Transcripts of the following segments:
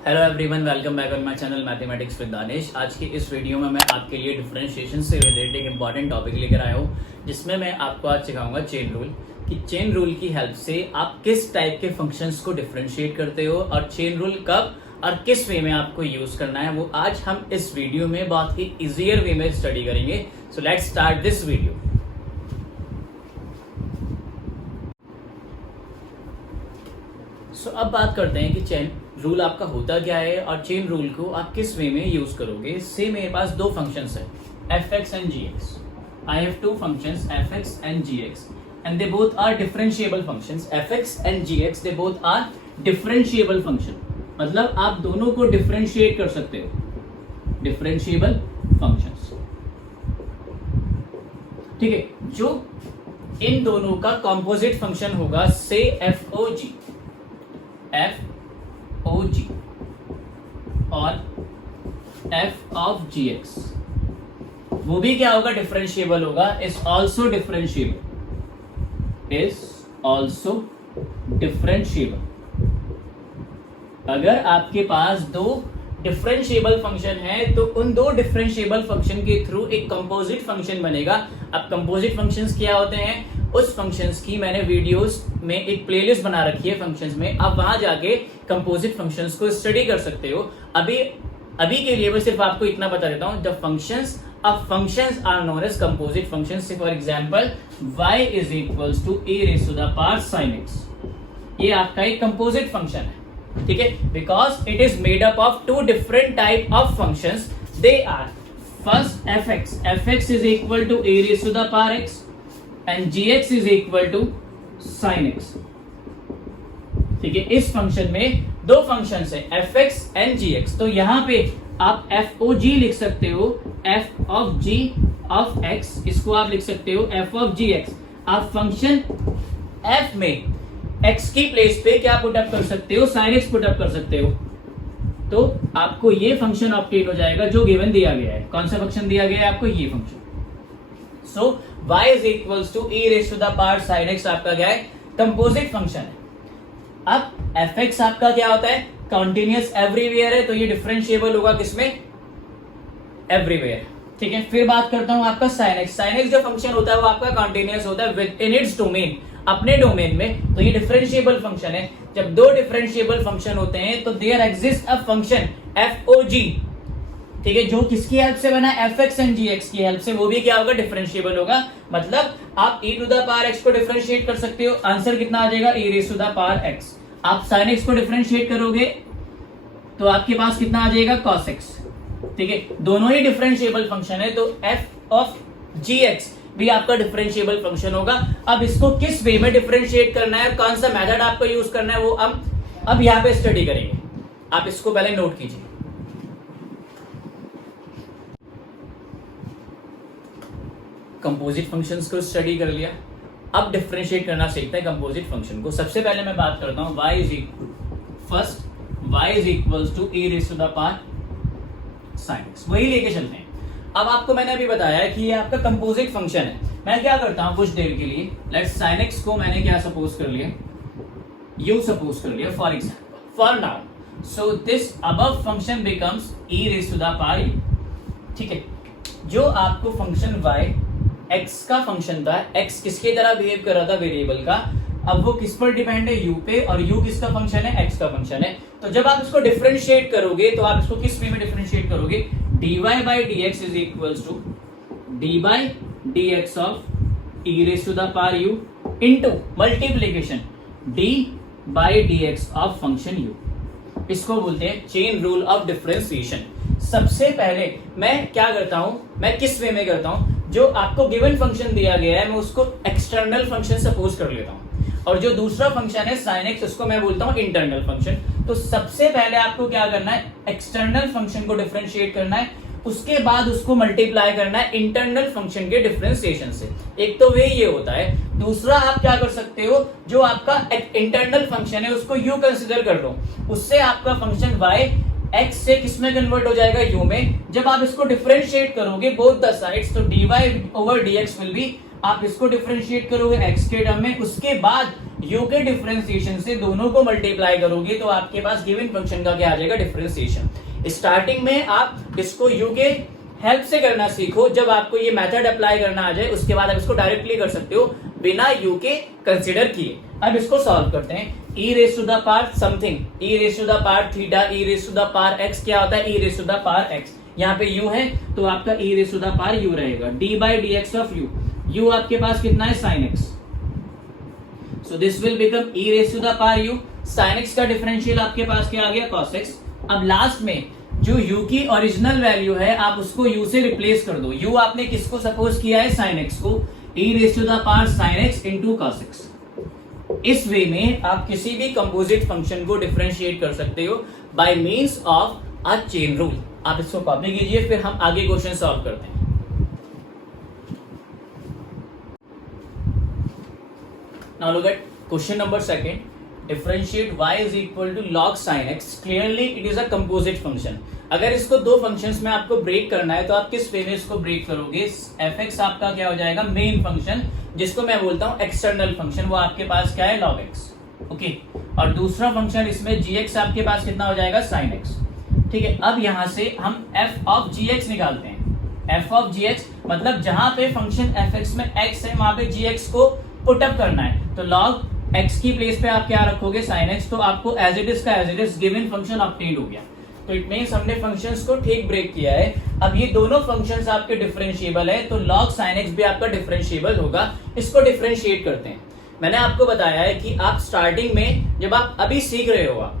Hello everyone, welcome back on my channel mathematics with Danish. आज की इस वीडियो में मैं आपके लिए डिफरेंशिएशन से रिलेटेड एक इंपॉर्टेंट टॉपिक लेकर आया हूँ, जिसमें मैं आपको आज सिखाऊंगा चेन रूल। कि चेन रूल की हेल्प से आप किस टाइप के फंक्शंस को डिफरेंशिएट करते हो और चेन रूल कब और किस वे में आपको यूज करना है, वो आज हम इस वीडियो में बहुत ही इजियर वे में स्टडी करेंगे। So let's start this video. अब बात करते हैं कि चेन रूल आपका होता क्या है और चेन रूल को आप किस वे में यूज करोगे। से मेरे पास दो फंक्शंस है, f x and g x. I have two functions f x and g x and they both are differentiable functions. F x and g x they both are differentiable function, मतलब आप दोनों को differentiate कर सकते हो, differentiable functions. ठीक है, जो इन दोनों का कॉम्पोजिट फंक्शन होगा, से एफ ओ जी, एफ ओ जी और एफ ऑफ जी एक्स, वो भी क्या होगा, डिफरेंशिएबल होगा। Is also differentiable, is also differentiable. अगर आपके पास दो डिफरेंशिएबल फंक्शन है तो उन दो डिफरेंशिएबल फंक्शन के थ्रू एक कंपोजिट फंक्शन बनेगा। अब कंपोजिट फंक्शंस क्या होते हैं, उस फंक्शंस की मैंने वीडियोस में एक प्लेलिस्ट बना रखी है फंक्शंस में, आप वहां जाके कंपोजिट फंक्शंस को स्टडी कर सकते हो। अभी के लिए मैं सिर्फ आपको इतना बता देता हूं, the functions of functions are known as composite functions. For example y is equals to a raise to the power sin x, ये आपका एक कंपोजिट फंक्शन है। ठीक है, because it is made up of two different type of functions. They are first f x is equal to a raise to the power x and gx is equal to sin x। ठीक है, इस function में दो functions है, fx and gx। तो यहां पे आप fog लिख सकते हो, f of g of x, इसको आप लिख सकते हो f of gx। आप फंक्शन f में x की प्लेस पे क्या पुट अप कर सकते हो, sin x पुट अप कर सकते हो। तो आपको ये फंक्शन ऑब्टेन हो जाएगा जो गिवन दिया गया है। कौन सा फंक्शन दिया गया है आपको, ये function. So y is equals to e raised to the power sin x आपका क्या है, कंपोजिट फंक्शन है। अब fx आपका क्या होता है, कंटिन्यूअस एवरीवेयर है, तो ये डिफरेंशिएबल होगा किसमें, एवरीवेयर। ठीक है, फिर बात करता हूं आपका sin x। sin x जो फंक्शन होता है वो आपका कंटिन्यूअस होता है विद इन इट्स डोमेन, अपने डोमेन में, तो ये डिफरेंशिएबल फंक्शन है। जब दो डिफरेंशिएबल फंक्शन होते हैं तो there exist a function f o g. ठीक है, जो किसकी हेल्प से बना है, f x and g x की हेल्प से, वो भी क्या होगा, डिफरेंशिएबल होगा। मतलब आप e to the power x को डिफरेंशिएट कर सकते हो, आंसर कितना आ जाएगा, e raise to the power x। आप sin x को डिफरेंशिएट करोगे तो आपके पास कितना आ जाएगा, cos x। ठीक है, दोनों ही डिफरेंशिएबल फंक्शन है, तो f ऑफ gx भी आपका डिफरेंशिएबल फंक्शन होगा। अब इसको किस वे में डिफरेंशिएट करना है, कौन सा मेथड आपको यूज करना है, वो अब यहाँ पे स्टडी करेंगे। आप इसको पहले नोट कीजिए। कंपोजिट फंक्शंस को स्टडी कर लिया, अब डिफरेंशिएट करना सीखते हैं कंपोजिट फंक्शन को। सबसे पहले मैं बात करता हूं y is equals to e raise to the power sin x, वही लेके चलते हैं। अब आपको मैंने अभी बताया कि ये आपका कंपोजिट फंक्शन है। मैं क्या करता हूं, कुछ देर के लिए लेट्स sin x को मैंने क्या सपोज कर लिया, u सपोज कर लिया for example, for now. So this above function becomes e raise to the power u। ठीक है, जो आपको फंक्शन y x का फंक्शन था, x किसकी तरह बिहेव कर रहा था, वेरिएबल का, अब वो किस पर डिपेंड है, u पे, और u किसका फंक्शन है, x का फंक्शन है। तो जब आप इसको डिफरेंशिएट करोगे तो आप इसको किस वे में डिफरेंशिएट करोगे, dy by dx is equals to dy by dx of e raise to the power u into multiplication d by dx of function u। इसको बोलते हैं चेन रूल ऑफ डिफरेंशिएशन। सबसे पहले मैं क्या करता हूं, मैं किस वे में करता हूं, जो आपको गिवन फंक्शन दिया गया है मैं उसको एक्सटर्नल फंक्शन सपोज कर लेता हूं, और जो दूसरा फंक्शन है sin x उसको मैं बोलता हूं इंटरनल फंक्शन। तो सबसे पहले आपको क्या करना है, एक्सटर्नल फंक्शन को डिफरेंशिएट करना है, उसके बाद उसको मल्टीप्लाई करना है इंटरनल फंक्शन के डिफरेंशिएशन से। एक तो वे ये होता है, दूसरा आप क्या कर सकते हो, जो आपका इंटरनल फंक्शन है उसको u कंसिडर कर लो, उससे आपका फंक्शन y x से किसमें कन्वर्ट हो जाएगा, u में। जब आप इसको डिफरेंशिएट करोगे बोथ द साइड्स, तो dy over dx will be, आप इसको डिफरेंशिएट करोगे x के टर्म में, उसके बाद u के डिफरेंशिएशन से दोनों को मल्टीप्लाई करोगे तो आपके पास गिवन फंक्शन का क्या आ जाएगा, डिफरेंशिएशन। स्टार्टिंग में आप इसको u के हेल्प से करना सीखो, जब आपको ये मेथड अप्लाई करना आ जाए उसके बाद आप इसको डायरेक्टली कर सकते हो बिना u के कंसीडर किए। अब इसको सॉल्व करते हैं। e raise to the power something, e raise to the power theta, e raise to the power x क्या होता है, e raise to the power x। यहाँ पे u है तो आपका e raise to the power u रहेगा, d by d x of u। u आपके पास कितना है, sin x, so this will become e raise to the power u। sin x का डिफरेंशियल आपके पास क्या आ गया, cos x। अब लास्ट में जो u की ओरिजिनल वैल्यू है आप उसको u से रिप्लेस कर दो। u आपने किसको सपोज किया है, sin x को, e raise to the power sin x into cos x। इस वे में आप किसी भी कंपोजिट फंक्शन को डिफरेंशिएट कर सकते हो bye means of a chain rule. आप इसको कॉपी कीजिए, फिर हम आगे क्वेश्चन सॉल्व करते हैं। Now look at question number second. Differentiate y is equal to log sin x, clearly it is a composite function. अगर इसको दो फंक्शंस में आपको ब्रेक करना है तो आप किस वे में इसको ब्रेक करोगे, fx आपका क्या हो जाएगा, मेन फंक्शन, जिसको मैं बोलता हूं एक्सटर्नल फंक्शन, वो आपके पास क्या है, log x, ओके। और दूसरा फंक्शन इसमें gx आपके पास कितना हो जाएगा, sin x, ठीक है। अब यहां से हम f ऑफ gx निकालते हैं। f ऑफ gx मतलब जहां पे फंक्शन fx में x है वहां पे gx को पुटअप करना है, तो log x की प्लेस पे आप क्या रखोगे, sin x, तो आपको एज इट इज का as it is given function obtained हो गया। तो इट मींस हमने फंक्शंस को ठीक ब्रेक किया है। अब ये दोनों फंक्शंस आपके डिफरेंशिएबल है तो log sin x भी आपका डिफरेंशिएबल होगा। इसको डिफरेंशिएट करते हैं। मैंने आपको बताया है कि आप स्टार्टिंग में जब आप अभी सीख रहे हो, आप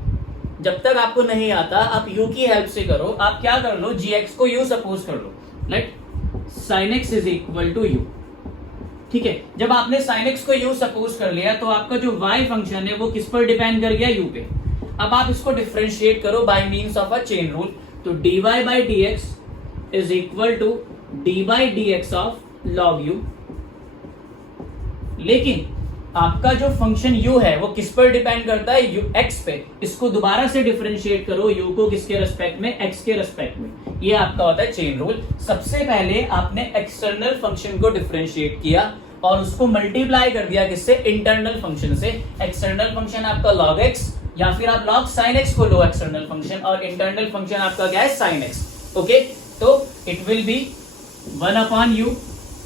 जब तक आपको नहीं आता आप u की हेल्प से करो। आप क्या कर लो, gx को u सपोज कर लो, let sin x is equal to u, ठीक है। जब आपने sin x को u सपोज कर लिया तो आपका जो y फंक्शन है वो किस पर डिपेंड कर गया, u पे। अब आप इसको डिफरेंशिएट करो by means of a chain rule, तो dy by d x is equal to d by d x of log u। लेकिन आपका जो फंक्शन u है वो किस पर डिपेंड करता है, u x पे। इसको दोबारा से डिफरेंशिएट करो u को किसके रेस्पेक्ट में, x के रेस्पेक्ट में। ये आपका होता है चेन रूल। सबसे पहले आपने एक्सटर्नल फंक्शन को डिफरेंशिएट किया और उसको मल्टीप्लाई कर दिया किससे, इंटरनल फंक्शन से। एक्सटर्नल फंक्शन आपका log x या फिर आप log sin x को लो एक्सटर्नल फंक्शन, और इंटरनल फंक्शन आपका क्या है, sin x, ओके। तो it will B 1 upon u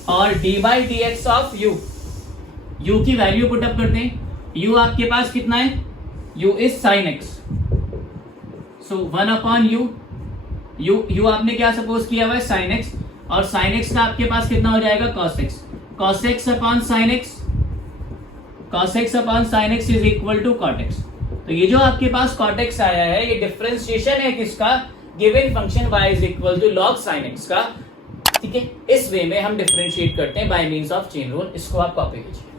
और d by d x of u। u की वैल्यू पुटअप करते हैं। u आपके पास कितना है, u is sin x, so 1 upon u। u आपने क्या सपोज किया हुआ है, sin x, और sin x का आपके पास कितना हो जाएगा, cos x। cos x upon sin x, cos x upon sin x is equal to cot x। तो ये जो आपके पास cot x आया है ये डिफरेंशिएशन है किसका, given function y is equal to log sin x का, ठीक है। इस वे में हम डिफरेंशिएट करते हैं by means of chain rule. इसको आप कॉपी कीजिए।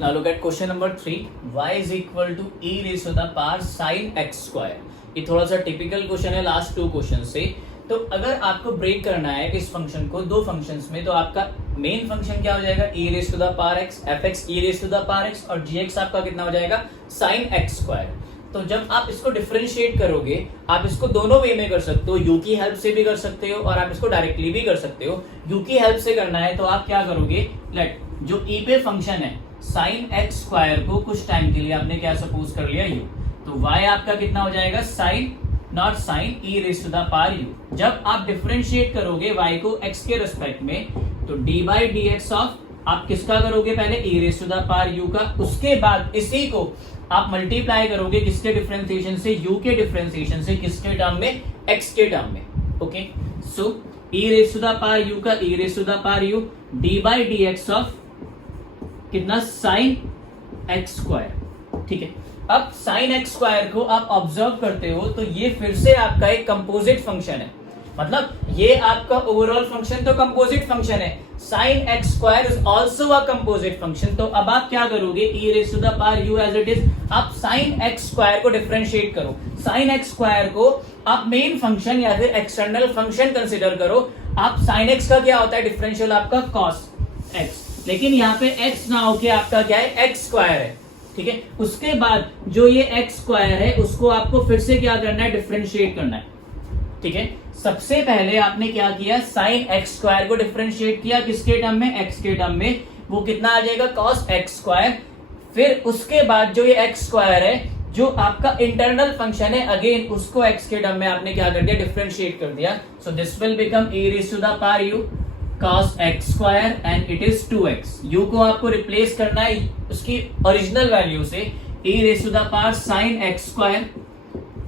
Now look at question number 3, y is equal to e raise to the power sin x square. ये थोड़ा सा टिपिकल क्वेश्चन है लास्ट 2 क्वेश्चन से। तो अगर आपको ब्रेक करना है इस फंक्शन को दो फंक्शंस में, तो आपका मेन फंक्शन क्या हो जाएगा, e raise to the power x, fx e raise to the power x, और gx आपका कितना हो जाएगा, sin x स्क्वायर। तो जब आप इसको डिफरेंशिएट करोगे आप इसको दोनों वे में कर सकते हो, u की हेल्प से भी कर सकते हो और आप इसको डायरेक्टली भी कर सकते हो। u की हेल्प से करना है तो आप क्या करोगे, लेट जो e पे फंक्शन है sin x स्क्वायर को कुछ टाइम के लिए आपने क्या सपोज कर लिया, u, तो y आपका कितना हो जाएगा, sin not sine e raise to the power u। जब आप डिफरेंशिएट करोगे y को x के रेस्पेक्ट में तो d by d x of, आप किसका करोगे पहले, e raise to the power u का, उसके बाद इसी को आप मल्टीप्लाई करोगे किसके डिफरेंशिएशन से, u के डिफरेंशिएशन से, किसके टर्म में, x के टर्म में, okay. So e raise to the power u का e raise to the power u, d by d x of कितना, sin x स्क्वायर, ठीक है। अब sin x स्क्वायर को आप ऑब्जर्व करते हो तो ये फिर से आपका एक कंपोजिट फंक्शन है, मतलब ये आपका ओवरऑल फंक्शन तो कंपोजिट फंक्शन है। sin x square is also a composite function. तो अब आप क्या करोगे, e raise to the power u as it is, आप sin x स्क्वायर को डिफरेंशिएट करो। sin x स्क्वायर को आप मेन फंक्शन या फिर एक्सटर्नल फंक्शन कंसीडर करो। आप sin x का क्या होता है, डिफरेंशियल आपका cos x, लेकिन यहाँ पे x ना होके आपका क्या है, x स्क्वायर है, ठीक है। उसके बाद जो ये x स्क्वायर है उसको आपको फिर से क्या करना है, डिफरेंशिएट करना है, ठीक है। सबसे पहले आपने क्या किया, साइन एक्स स्क्वायर को डिफरेंशिएट किया, किसके टर्म में, एक्स के टर्म में, वो कितना आ जाएगा, कॉस एक्स स्क्वायर। फिर उसके बाद जो ये एक्स स्क्वायर है, जो आपका इंटरनल फंक्शन है, अगेन उसको एक्स के टर्म में आपने क्या कर दिया, डिफरेंशिएट कर दिया। So this will become e raise to the power u cos x square and it is 2x। u को आपको रिप्लेस करना है उसकी ओरिजिनल वैल्यू से, e raise to the power sin x square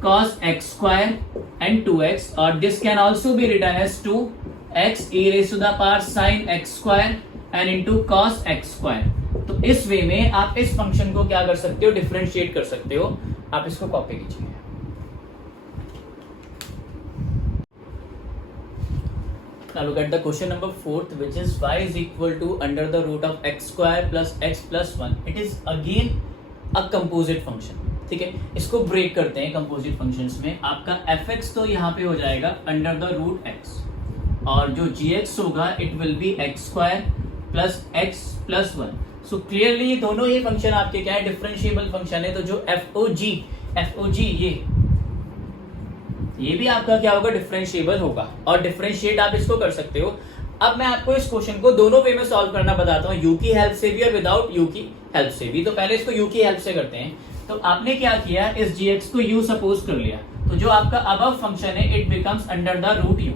cos x square and 2x, और this can also be written as 2x e raise to the power sin x square and into cos x square. तो इस वे में आप इस function को क्या कर सकते हो, डिफरेंशिएट कर सकते हो। आप इसको कॉपी कीजिए। Now look at the question number 4th, which is y is equal to under the root of x square plus x plus 1. It is again a composite function. ठीक है, इसको ब्रेक करते हैं कंपोजिट फंक्शंस में। आपका fx तो यहाँ पे हो जाएगा अंडर द रूट x, और जो gx होगा it will B x square plus x plus 1। So clearly ये दोनों ही फंक्शन आपके क्या है, डिफरेंशिएबल फंक्शन है। तो जो fog ये भी आपका क्या होगा, डिफरेंशिएबल होगा, और डिफरेंशिएट आप इसको कर सकते हो। अब मैं आपको इस क्वेश्चन को दोनों वे में सॉल्व करना बताता हूँ, यू की हेल्प से भी और विदाउट यू की हेल्प से भी। तो पहले इसको यू की हेल्प से करते हैं। तो आपने क्या किया, इस gx को u सपोज कर लिया, तो जो आपका अबव फंक्शन है it becomes under the root u।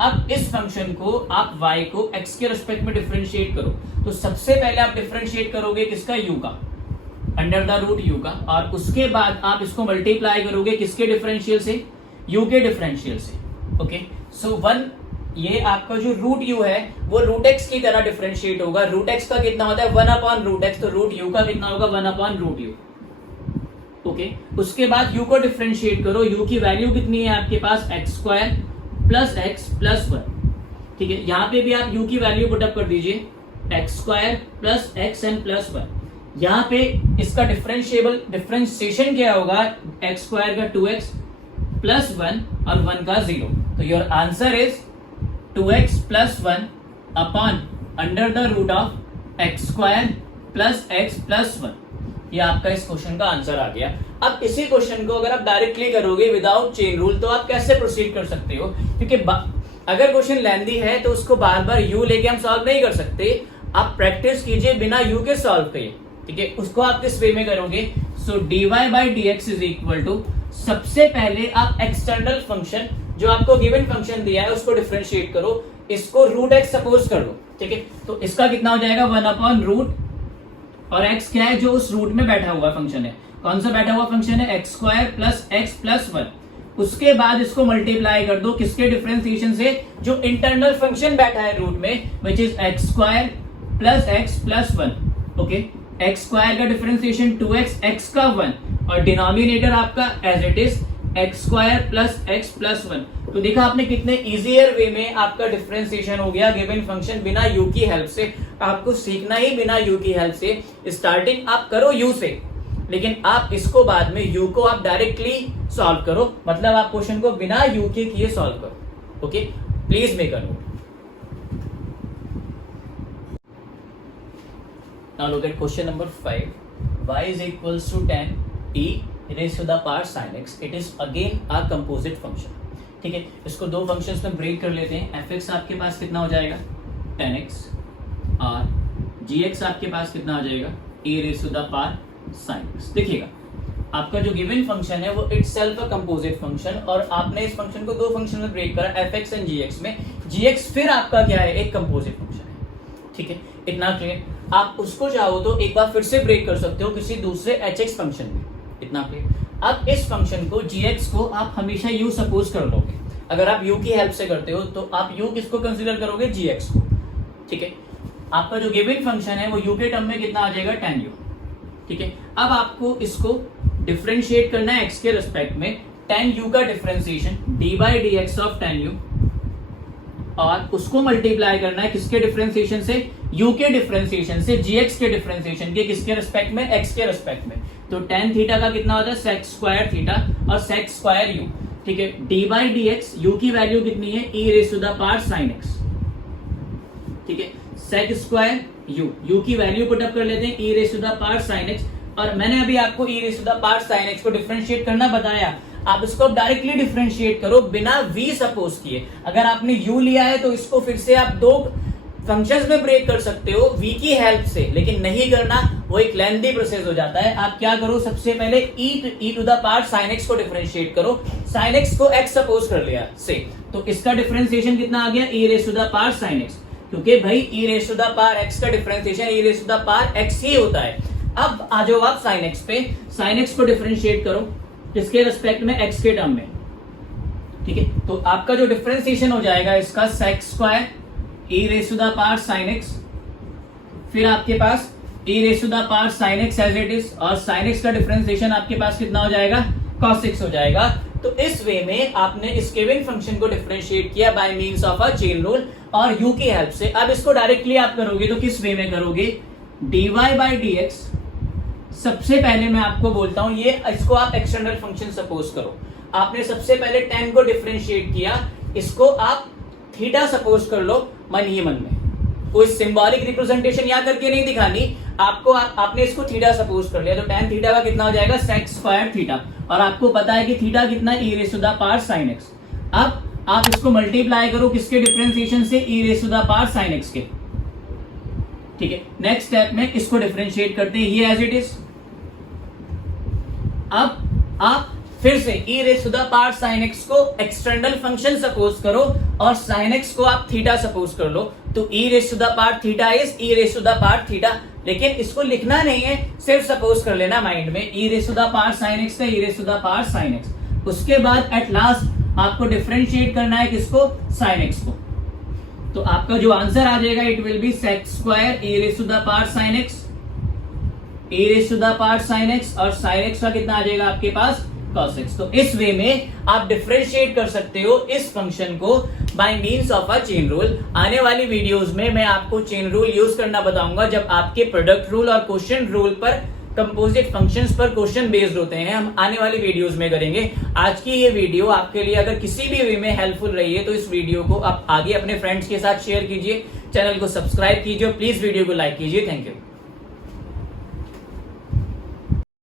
अब इस फंक्शन को आप y को x के रिस्पेक्ट में डिफरेंशिएट करो। तो सबसे पहले आप डिफरेंशिएट करोगे किसका, u का, अंडर द रूट u का, और उसके बाद आप इसको मल्टीप्लाई करोगे किसके डिफरेंशियल से, u के डिफरेंशियल से। ओके, सो 1 ये आपका जो रूट u है वो रूट x की तरह डिफरेंशिएट होगा। रूट x का कितना होता है, 1 अपॉन रूट x, तो रूट u का कितना होगा, 1 अपॉन रूट u। ओके, उसके बाद u को डिफरेंशिएट करो, u की वैल्यू कितनी है आपके पास, x square plus x plus 1। ठीक है, यहाँ पे भी आप u की वैल्यू पुटअप कर दीजिए, x square plus x and plus 1। यहाँ पे इसका डिफरेंशिएशन क्या होगा, x स्क्वायर का 2x प्लस 1 और 1 का 0। तो your answer is 2x plus 1 upon under the root of x square plus x plus 1। ये आपका इस क्वेश्चन का आंसर आ गया। अब इसी क्वेश्चन को अगर आप डायरेक्टली करोगे विदाउट चेन रूल, तो आप कैसे प्रोसीड कर सकते हो, क्योंकि अगर क्वेश्चन लेंदी है तो उसको बार बार u लेके हम सॉल्व नहीं कर सकते। आप प्रैक्टिस कीजिए बिना u के सॉल्व किए। ठीक है, उसको आप किस वे में करोगे, सो dy by dx is equal to, सबसे पहले आप एक्सटर्नल फंक्शन जो आपको गिवन फंक्शन दिया है उसको डिफरेंशिएट करो, इसको रूट x सपोज कर दो। ठीक है, तो इसका कितना हो जाएगा, 1 अपॉन रूट, और x क्या है, जो उस रूट में बैठा हुआ फंक्शन है। कौन सा बैठा हुआ फंक्शन है, x square plus x plus 1। उसके बाद इसको मल्टीप्लाई कर दो किसके डिफरेंशिएशन से, जो इंटरनल फंक्शन बैठा है रूट में, which is x square plus x plus 1। Okay, x square का डिफरेंशिएशन 2x, x का 1, और डिनोमिनेटर आपका as it is x square plus x plus 1। तो देखा आपने कितने इजियर वे में आपका डिफरेंशिएशन हो गया गिवन फंक्शन बिना u की हेल्प से। आपको सीखना ही बिना u की हेल्प से, स्टार्टिंग आप करो u से, लेकिन आप इसको बाद में u को आप डायरेक्टली सॉल्व करो, मतलब आप क्वेश्चन को बिना u के किए सॉल्व करो। Okay, please make a note. Now look at question number 5. y is equals to tan e raised to the power sin x. It is again a composite function. ठीक है, इसको दो functions में break कर लेते हैं। fx आपके पास कितना हो जाएगा, tan x, और gx आपके पास कितना हो जाएगा, e raised to the power sin x। देखिएगा आपका जो गिवन फंक्शन है वो इटसेल्फ अ कंपोजिट फंक्शन, और आपने इस फंक्शन को दो फंक्शन में ब्रेक करा, fx एंड gx में। gx फिर आपका क्या है, एक कंपोजिट फंक्शन है। ठीक है, इतना क्लियर। आप उसको चाहो तो एक बार फिर से ब्रेक कर सकते हो किसी दूसरे hx फंक्शन में, इतना क्लियर। अब इस फंक्शन को gx को आप हमेशा u सपोज कर लोगे। अगर आप u की हेल्प से करते हो तो आप u किसको कंसीडर करोगे, gx को। ठीक है, आपका जो गिवन फंक्शन है वो u के टर्म में कितना आ जाएगा, tan u। ठीक है, अब आपको इसको डिफरेंशिएट करना है x के रिस्पेक्ट में। tan u का differentiation d by dx of tan u, और उसको मल्टीप्लाई करना है किसके डिफरेंशिएशन से, u के डिफरेंशिएशन से, gx के डिफरेंशिएशन के किसके रिस्पेक्ट में, x के रिस्पेक्ट में। तो tan थीटा का कितना होता है, sec स्क्वायर थीटा और sec स्क्वायर u। ठीक है, d बाई dx, u की वैल्यू कितनी है, e raise to the power sin x। ठीक है, sec स्क्वायर u की वैल्यू पुटअप कर लेते हैं, e raise to the power sin x। और मैंने अभी आपको e raise to the power sin x को डिफरेंशिएट करना बताया। आप इसको डायरेक्टली डिफरेंशिएट करो बिना v सपोज किए। अगर आपने u लिया है तो इसको फिर से आप दो फंक्शंस में ब्रेक कर सकते हो v की हेल्प से, लेकिन नहीं करना, वो एक लेंथी प्रोसेस हो जाता है। आप क्या करो, सबसे पहले e to the power sin x को डिफरेंशिएट करो। sin x को x सपोज कर लिया से, तो इसका डिफरेंशिएशन कितना आ गया, e raise to the power sin x, क्योंकि भाई e raise to the power x का differentiation e raise to the power x ही होता है। अब आ जाओ आप sin x पे, sin x को डिफरेंशिएट करो किसके रिस्पेक्ट में, x के टर्म में, ठीक है। तो आपका जो डिफरेंशिएशन हो जाएगा इसका sec square e raise to the power sin x, फिर आपके पास e raise to the power sin x as it is, और sin x का डिफरेंशिएशन आपके पास कितना हो जाएगा, cos x हो जाएगा। तो इस वे में आपने इस गिवन फंक्शन को डिफरेंशिएट किया bye means of a chain rule और u की हेल्प से। अब इसको डायरेक्टली आप करोगे तो किस वे में करोगे, dy बाई dx, सबसे पहले मैं आपको बोलता हूं ये, इसको आप एक्सटर्नल फंक्शन सपोज करो। आपने सबसे पहले tan को डिफरेंशिएट किया, इसको आप थीटा सपोज कर लो मन ही मन में, कोई सिंबॉलिक रिप्रेजेंटेशन यहाँ करके नहीं दिखानी आपको। आपने इसको थीटा सपोज कर लिया, तो tan थीटा का कितना हो जाएगा, sec स्क्वायर थीटा, और आपको पता है कि थीटा कितना, e raise to the power sin x। अब आप इसको मल्टीप्लाई करो किसके डिफरेंशिएशन से, e raise to the power sin x के, ठीक है। नेक्स्ट स्टेप में इसको डिफरेंशिएट करते हैं ये एज इट इज। अब आप फिर से e raise to the power sin x को एक्सटर्नल फंक्शन सपोज करो और sin x को आप थीटा सपोज कर लो, तो e raise to the power theta is e raise to the power theta, लेकिन इसको लिखना नहीं है, सिर्फ सपोज कर लेना माइंड में, e raise to the power sin x का e raise to the power sin x। उसके बाद एट लास्ट आपको डिफरेंशिएट करना है किसको, sin x को, तो आपका जो आंसर आ जाएगा it will be sec square e raise to the power sin x, e raise to the power sin x, और sin x का कितना आ जाएगा आपके पास, cos x। तो इस वे में आप डिफरेंशिएट कर सकते हो इस फंक्शन को bye means of a chain rule. आने वाली वीडियोस में मैं आपको चेन रूल यूज करना बताऊंगा जब आपके प्रोडक्ट रूल और क्वेश्चन रूल पर, कंपोजिट फंक्शंस पर क्वेश्चन बेस्ड होते हैं, हम आने वाली वीडियोस में करेंगे। आज की ये वीडियो आपके लिए अगर किसी भी वे में हेल्पफुल रही है तो इस वीडियो को आप आगे अपने फ्रेंड्स के साथ शेयर कीजिए, चैनल को सब्सक्राइब कीजिए, प्लीज वीडियो को लाइक कीजिए। Thank you.